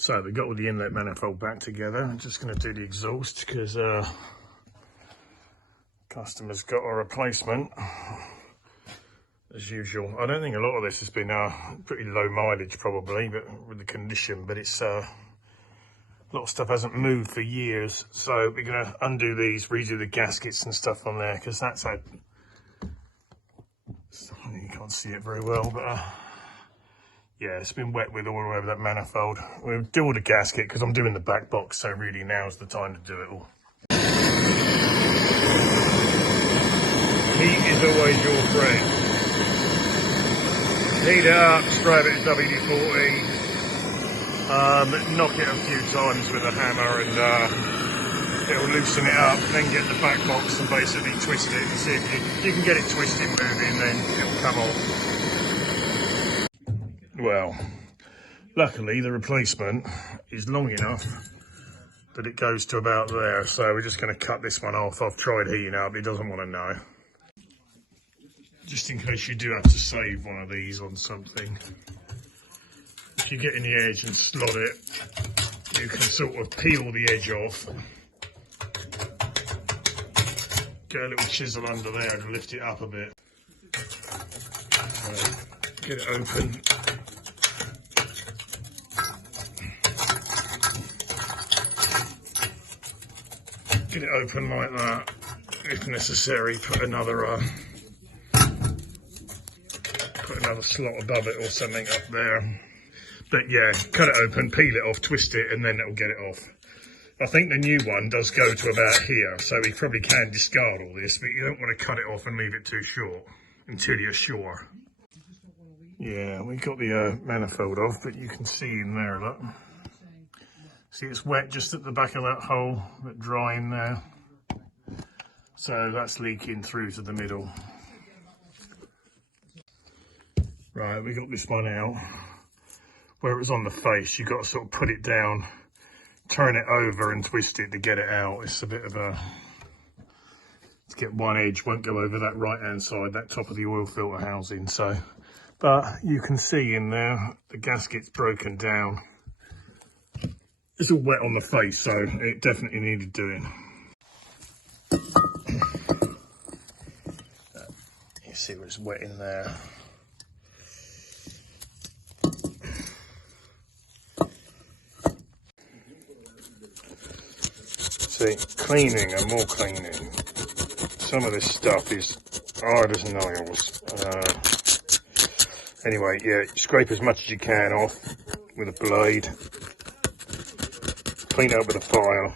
So we got all the inlet manifold back together. I'm just going to do the exhaust because customer's got a replacement as usual. I don't think a lot of this has been pretty low mileage probably, but with the condition, but it's a lot of stuff hasn't moved for years. So we're going to undo these, redo the gaskets and stuff on there because that's how you can't see it very well, but yeah, it's been wet with all over that manifold. We'll do all the gasket because I'm doing the back box, so really now's the time to do it all. Heat is always your friend. Heat it up, spray it at WD-40, knock it a few times with a hammer and it'll loosen it up, then get the back box and basically twist it and see if you can get it twisted moving, then it'll come off. Well, luckily the replacement is long enough that it goes to about there, so we're just going to cut this one off. I've tried heating up, it doesn't want to know. Just in case you do have to save one of these on something. If you get in the edge and slot it, you can sort of peel the edge off. Get a little chisel under there to lift it up a bit. Get it open. Get it open like that. If necessary, put another slot above it or something up there. But yeah, cut it open, peel it off, twist it, and then it'll get it off. I think the new one does go to about here, so we probably can discard all this, but you don't want to cut it off and leave it too short until you're sure. Yeah, we got the manifold off, but you can see in there, look. See, it's wet just at the back of that hole, but dry in there. So that's leaking through to the middle. Right, we got this one out. Where it was on the face, you've got to sort of put it down, turn it over and twist it to get it out. It's a bit of a, to get one edge, won't go over that right hand side, that top of the oil filter housing. So, but you can see in there, the gasket's broken down. It's all wet on the face, so it definitely needed doing. You see where it's wet in there. See, cleaning and more cleaning. Some of this stuff is hard as nails. Anyway, yeah, scrape as much as you can off with a blade. Clean it up with a file.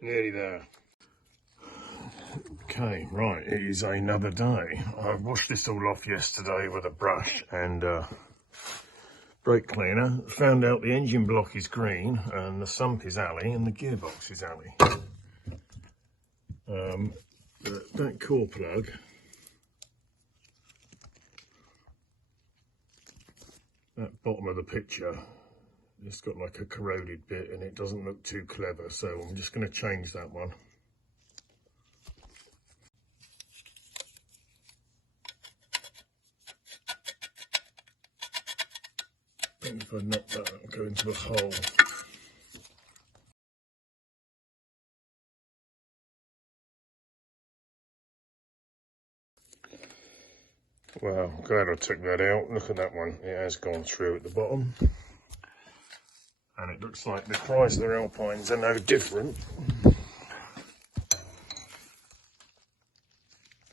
Nearly there. Okay, right, it is another day. I washed this all off yesterday with a brush and brake cleaner. Found out the engine block is green and the sump is alley and the gearbox is alley. That core plug, that bottom of the picture, it's got like a corroded bit and it doesn't look too clever, so I'm just going to change that one. And if I knock that, it'll go into a hole. Well, glad I took that out. Look at that one. It has gone through at the bottom. And it looks like the Chrysler Alpines are no different.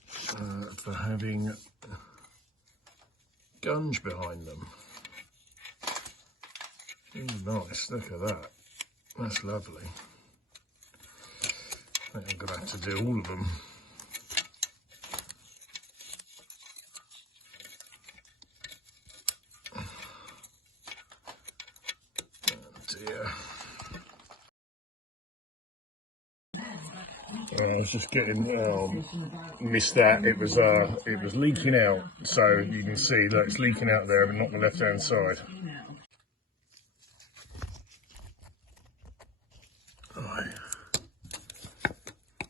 For having guns behind them. Ooh, nice, look at that. That's lovely. I think I'm going to have to do all of them. I was just getting missed that. It was leaking out, so you can see that it's leaking out there, but not the left hand side. Right.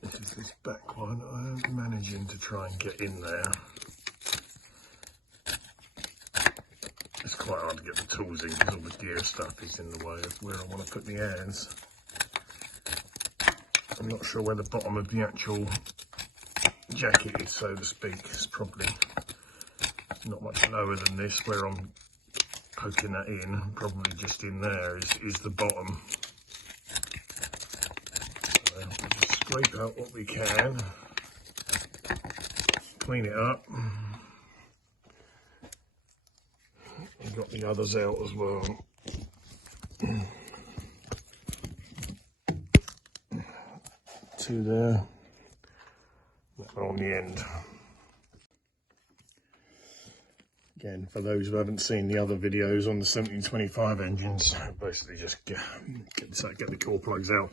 This is this back one. managing to try and get in there. It's quite hard to get the tools in because all the gear stuff is in the way of where I want to put the hands. I'm not sure where the bottom of the actual jacket is, so to speak. It's probably not much lower than this, where I'm poking that in. Probably just in there is the bottom. So we'll just scrape out what we can, clean it up. I've got the others out as well. Two there, that one on the end. Again, for those who haven't seen the other videos on the 1725 engines, basically just get the core plugs out,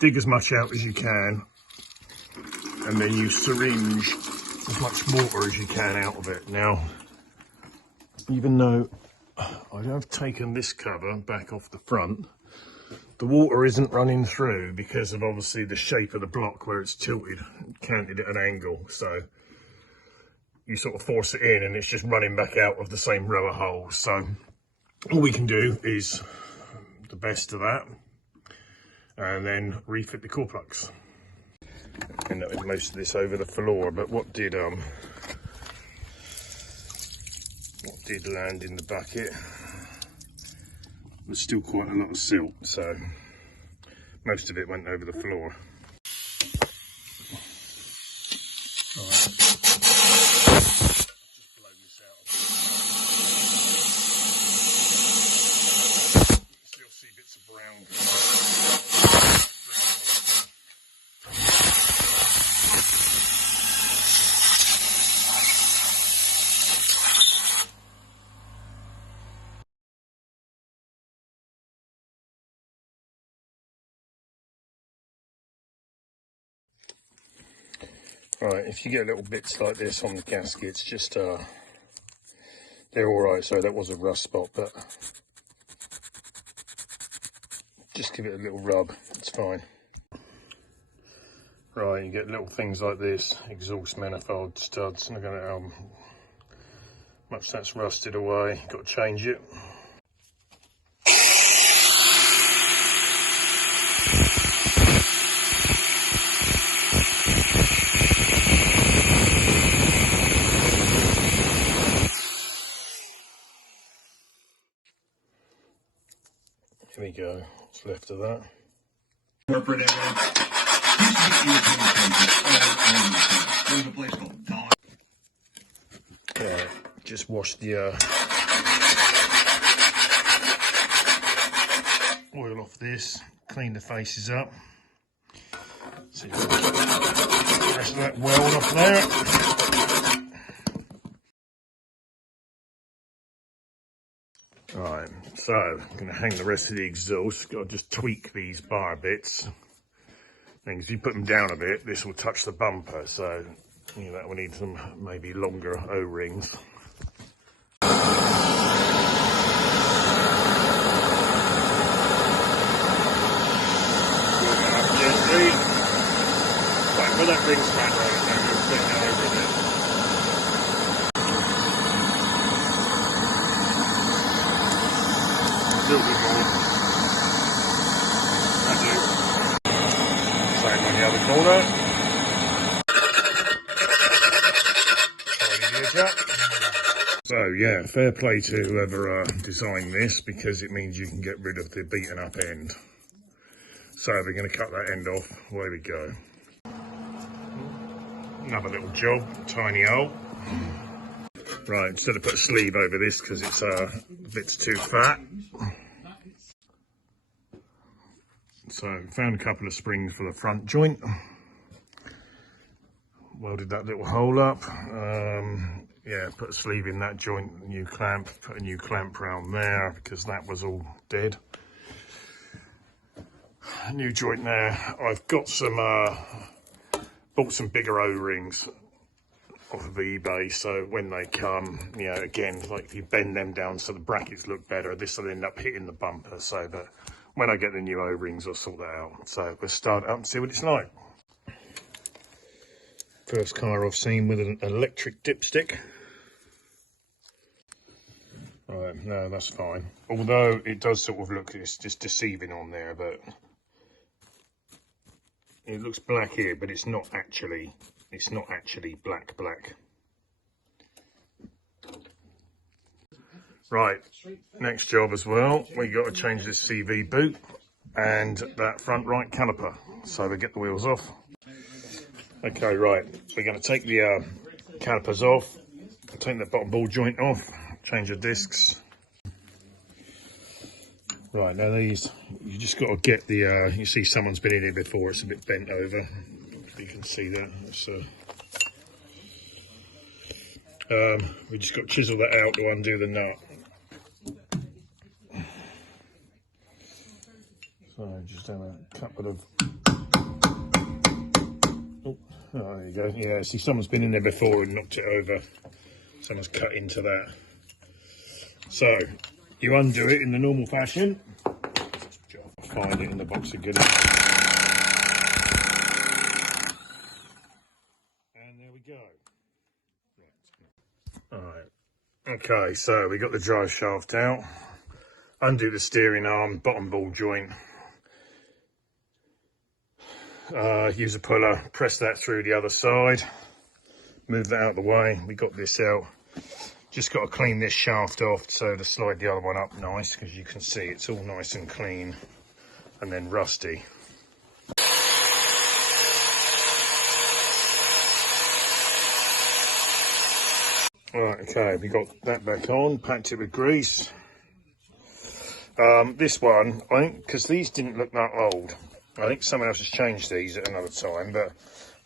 dig as much out as you can, and then you syringe as much water as you can out of it. Now, even though I have taken this cover back off the front, the water isn't running through because of obviously the shape of the block where it's tilted, canted at an angle. So you sort of force it in and it's just running back out of the same row of holes. So all we can do is the best of that and then refit the core plugs. End up with most of this over the floor, but what did land in the bucket was still quite a lot of silt, so most of it went over the floor. All right. Just blow this out. Still see bits of brown. Right, if you get little bits like this on the gaskets, just they're all right. So that was a rust spot, but just give it a little rub, it's fine. Right, you get little things like this, exhaust manifold studs. Look at how much that's rusted away. Got to change it. Here we go, what's left of that. Corporate area. Just wash the oil off this, clean the faces up. So you can get the rest of that weld off there. Right, so I'm going to hang the rest of the exhaust. Got to just tweak these bar bits. And if you put them down a bit, this will touch the bumper. So, you know, that will need some maybe longer O-rings. Gently. Right, put that ring spanner on it now. You'll stick that over there. A little bit more. Same on the other corner. Tidy the edge up. So yeah, fair play to whoever designed this, because it means you can get rid of the beaten up end. So we're going to cut that end off. Away we go. Another little job, tiny hole. Right, instead of put a sleeve over this because it's a bit too fat. So found a couple of springs for the front joint. Welded that little hole up. Yeah, put a sleeve in that joint, new clamp, put a new clamp round there because that was all dead. New joint there. I've got some, bought some bigger O-rings off of eBay, so when they come, you know, again, like if you bend them down so the brackets look better, this will end up hitting the bumper, so that when I get the new O-rings I'll sort that out. So we'll start up and see what it's like. First car I've seen with an electric dipstick. Right, no, that's fine. Although it does sort of look, it's just deceiving on there, but it looks black here, but it's not actually black. Right, next job as well, we got to change this CV boot and that front right caliper. So we get the wheels off. Okay, right, we're going to take the calipers off, take the bottom ball joint off, change the discs. Right, now these, you just got to get the, you see someone's been in here before, it's a bit bent over. You can see that. We just got to chisel that out to undo the nut. So just have a couple of, oh, there you go. Yeah, see someone's been in there before and knocked it over. Someone's cut into that. So you undo it in the normal fashion. Find it in the box of goodies. And there we go. Alright. Okay, so we got the drive shaft out. Undo the steering arm, bottom ball joint. Use a puller, press that through the other side. Move that out of the way. We got this out. Just got to clean this shaft off so to slide the other one up nice, because you can see it's all nice and clean and then rusty. Right, okay, we got that back on, packed it with grease. This one, I think, because these didn't look that old, I think someone else has changed these at another time, but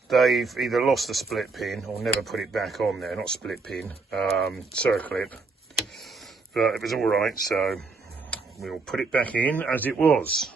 they've either lost the split pin or never put it back on there. Not split pin, circlip. But it was all right, so we'll put it back in as it was.